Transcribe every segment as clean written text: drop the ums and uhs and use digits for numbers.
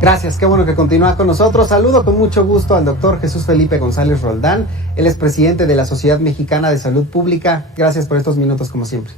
Gracias, qué bueno que continúa con nosotros. Saludo con mucho gusto al doctor Jesús Felipe González Roldán. Él es presidente de la Sociedad Mexicana de Salud Pública. Gracias por estos minutos, como siempre.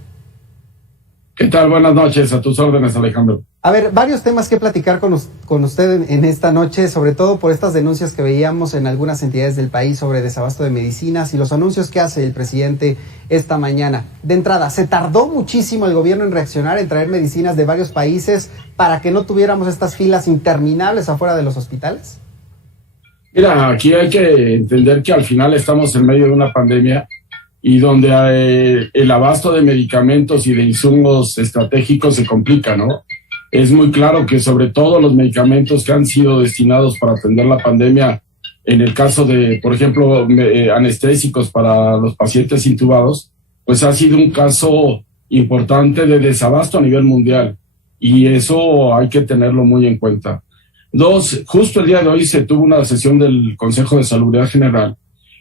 ¿Qué tal? Buenas noches, a tus órdenes, Alejandro. A ver, varios temas que platicar con usted en esta noche, sobre todo por estas denuncias que veíamos en algunas entidades del país sobre desabasto de medicinas y los anuncios que hace el presidente esta mañana. De entrada, ¿se tardó muchísimo el gobierno en reaccionar, en traer medicinas de varios países para que no tuviéramos estas filas interminables afuera de los hospitales? Mira, aquí hay que entender que al final estamos en medio de una pandemia y donde el abasto de medicamentos y de insumos estratégicos se complica, ¿no? Es muy claro que sobre todo los medicamentos que han sido destinados para atender la pandemia, en el caso de, por ejemplo, anestésicos para los pacientes intubados, pues ha sido un caso importante de desabasto a nivel mundial y eso hay que tenerlo muy en cuenta. Dos, justo el día de hoy se tuvo una sesión del Consejo de Salubridad General,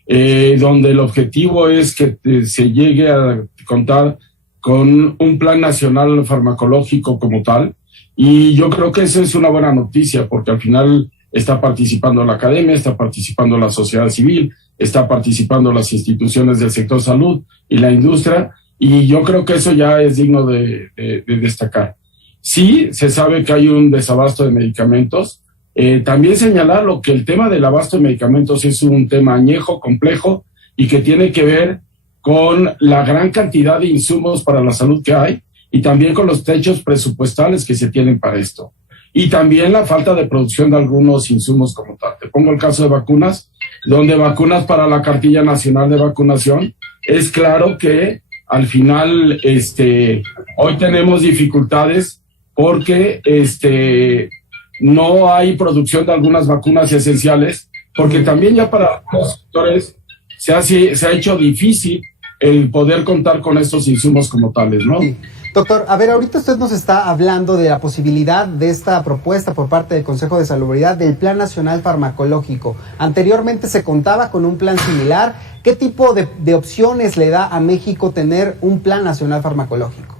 donde el objetivo es que se llegue a contar con un plan nacional farmacológico como tal, y yo creo que eso es una buena noticia, porque al final está participando la academia, está participando la sociedad civil, está participando las instituciones del sector salud y la industria, y yo creo que eso ya es digno de destacar. Sí, se sabe que hay un desabasto de medicamentos. También señalarlo que el tema del abasto de medicamentos es un tema añejo, complejo y que tiene que ver con la gran cantidad de insumos para la salud que hay y también con los techos presupuestales que se tienen para esto. Y también la falta de producción de algunos insumos como tal. Te pongo el caso de vacunas, donde vacunas para la cartilla nacional de vacunación, es claro que al final hoy tenemos dificultades porque no hay producción de algunas vacunas esenciales, porque también ya para los sectores se ha hecho difícil el poder contar con estos insumos como tales, ¿no? Sí. Doctor, a ver, ahorita usted nos está hablando de la posibilidad de esta propuesta por parte del Consejo de Salubridad del Plan Nacional Farmacológico. Anteriormente se contaba con un plan similar. ¿Qué tipo de opciones le da a México tener un Plan Nacional Farmacológico?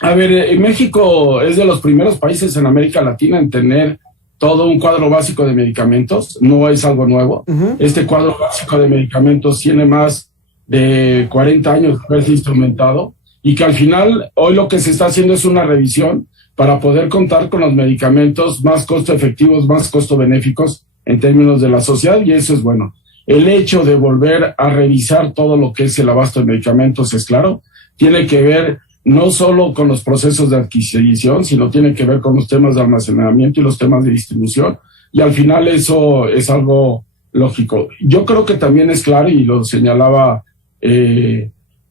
A ver, México es de los primeros países en América Latina en tener todo un cuadro básico de medicamentos, no es algo nuevo. Este cuadro básico de medicamentos tiene más de 40 años de haberse instrumentado y que al final hoy lo que se está haciendo es una revisión para poder contar con los medicamentos más costo efectivos, más costo benéficos en términos de la sociedad, y eso es bueno. El hecho de volver a revisar todo lo que es el abasto de medicamentos, es claro, tiene que ver no solo con los procesos de adquisición, sino tiene que ver con los temas de almacenamiento y los temas de distribución, y al final eso es algo lógico. Yo creo que también es claro, y lo señalaba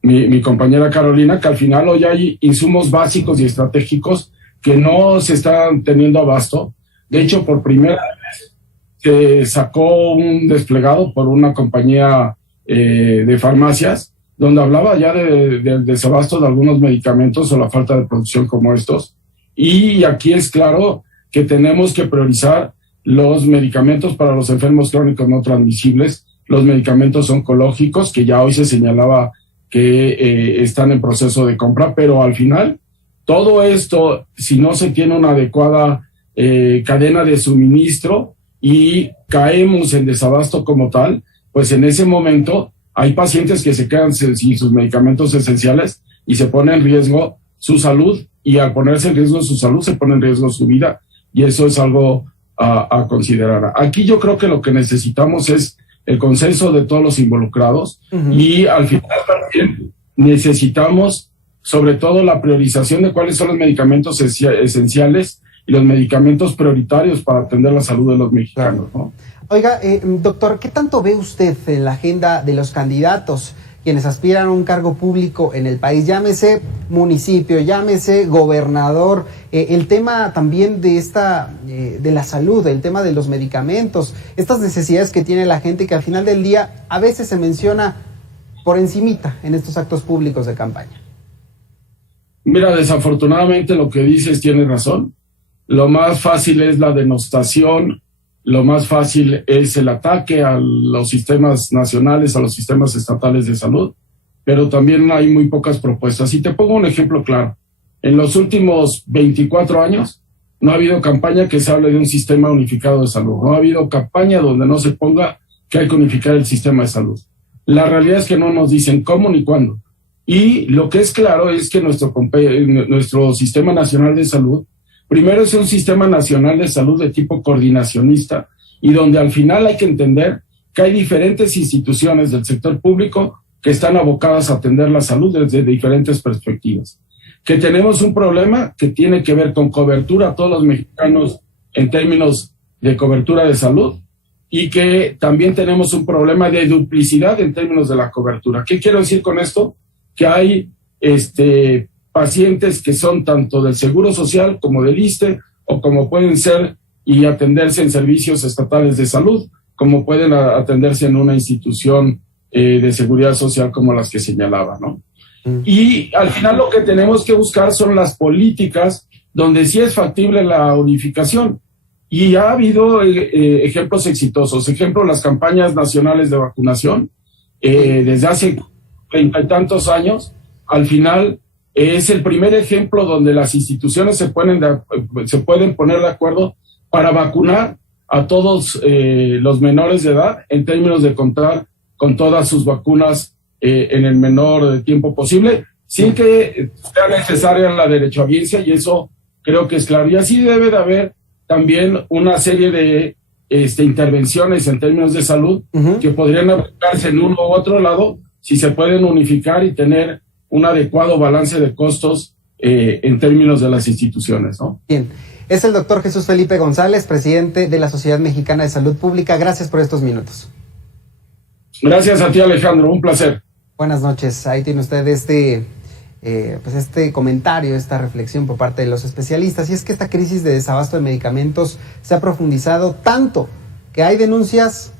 mi compañera Carolina, que al final hoy hay insumos básicos y estratégicos que no se están teniendo abasto. De hecho, por primera vez se sacó un desplegado por una compañía de farmacias, donde hablaba ya del desabasto de algunos medicamentos o la falta de producción como estos. Y aquí es claro que tenemos que priorizar los medicamentos para los enfermos crónicos no transmisibles, los medicamentos oncológicos, que ya hoy se señalaba que están en proceso de compra, pero al final todo esto, si no se tiene una adecuada cadena de suministro y caemos en desabasto como tal, pues en ese momento hay pacientes que se quedan sin sus medicamentos esenciales y se pone en riesgo su salud, y al ponerse en riesgo su salud se pone en riesgo su vida, y eso es algo a considerar. Aquí yo creo que lo que necesitamos es el consenso de todos los involucrados y al final también necesitamos sobre todo la priorización de cuáles son los medicamentos esenciales y los medicamentos prioritarios para atender la salud de los mexicanos, ¿no? Oiga, doctor, ¿qué tanto ve usted en la agenda de los candidatos quienes aspiran a un cargo público en el país? Llámese municipio, llámese gobernador, el tema también de la salud, el tema de los medicamentos, estas necesidades que tiene la gente que al final del día a veces se menciona por encimita en estos actos públicos de campaña. Mira, desafortunadamente lo que dices tiene razón. Lo más fácil es la denostación, lo más fácil es el ataque a los sistemas nacionales, a los sistemas estatales de salud, pero también hay muy pocas propuestas. Y te pongo un ejemplo claro. En los últimos 24 años no ha habido campaña que se hable de un sistema unificado de salud, no ha habido campaña donde no se ponga que hay que unificar el sistema de salud. La realidad es que no nos dicen cómo ni cuándo. Y lo que es claro es que nuestro Sistema Nacional de Salud, primero es un Sistema Nacional de Salud de tipo coordinacionista, y donde al final hay que entender que hay diferentes instituciones del sector público que están abocadas a atender la salud desde diferentes perspectivas. Que tenemos un problema que tiene que ver con cobertura a todos los mexicanos en términos de cobertura de salud, y que también tenemos un problema de duplicidad en términos de la cobertura. ¿Qué quiero decir con esto? Que hay pacientes que son tanto del Seguro Social como del ISSSTE, o como pueden ser y atenderse en servicios estatales de salud, como pueden atenderse en una institución de seguridad social como las que señalaba, ¿no? Y al final lo que tenemos que buscar son las políticas donde sí es factible la unificación. Y ha habido ejemplos exitosos. Ejemplo, las campañas nacionales de vacunación, desde hace 30 y tantos años, al final es el primer ejemplo donde las instituciones se pueden poner de acuerdo para vacunar a todos los menores de edad en términos de contar con todas sus vacunas en el menor tiempo posible, sin que sea necesaria la derechohabiencia, y eso creo que es claro. Y así debe de haber también una serie de intervenciones en términos de salud que podrían aplicarse en uno u otro lado si se pueden unificar y tener un adecuado balance de costos en términos de las instituciones, ¿no? Bien. Es el doctor Jesús Felipe González, presidente de la Sociedad Mexicana de Salud Pública. Gracias por estos minutos. Gracias a ti, Alejandro. Un placer. Buenas noches. Ahí tiene usted este comentario, esta reflexión por parte de los especialistas. Y es que esta crisis de desabasto de medicamentos se ha profundizado tanto que hay denuncias